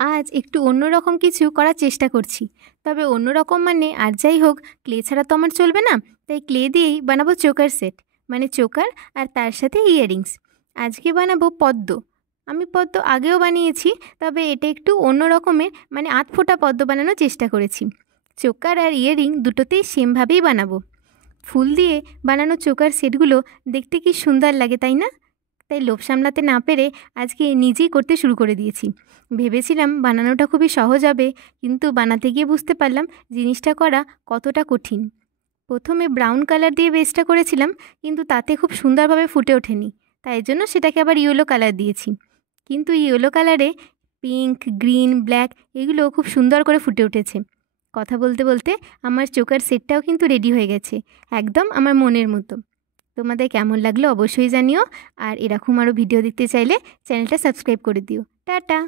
আজ একটু অন্যরকম কিছু করার চেষ্টা করছি। তবে অন্যরকম মানে আর যাই হোক, ক্লে ছাড়া তো আমার চলবে না। তাই ক্লে দিয়েই বানাবো চোকার সেট, মানে চোকার আর তার সাথে ইয়াররিংস। আজকে বানাবো পদ্ম। আমি পদ্ম আগেও বানিয়েছি, তবে এটা একটু অন্য রকমের, মানে আধফোঁটা পদ্ম বানানোর চেষ্টা করেছি। চোকার আর ইয়াররিং দুটোতেই সেমভাবেই বানাবো। ফুল দিয়ে বানানো চোকার সেটগুলো দেখতে কি সুন্দর লাগে, তাই না? তাই লোভ সামলাতে না পেরে আজকে নিজেই করতে শুরু করে দিয়েছি। ভেবেছিলাম বানানোটা খুবই সহজ হবে, কিন্তু বানাতে গিয়ে বুঝতে পারলাম জিনিসটা করা কতটা কঠিন। প্রথমে ব্রাউন কালার দিয়ে বেসটা করেছিলাম, কিন্তু তাতে খুব সুন্দরভাবে ফুটে ওঠেনি। তাই জন্য সেটাকে আবার ইয়েলো কালার দিয়েছি। কিন্তু ইয়েলো কালারে পিঙ্ক, গ্রিন, ব্ল্যাক এগুলো খুব সুন্দর করে ফুটে উঠেছে। কথা বলতে বলতে আমার চোকার সেটটাও কিন্তু রেডি হয়ে গেছে, একদম আমার মনের মতো। তোমাদের কেমন লাগলো অবশ্যই জানিও। আর এরকম আরও ভিডিও দেখতে চাইলে চ্যানেলটা সাবস্ক্রাইব করে দিও। টাটা।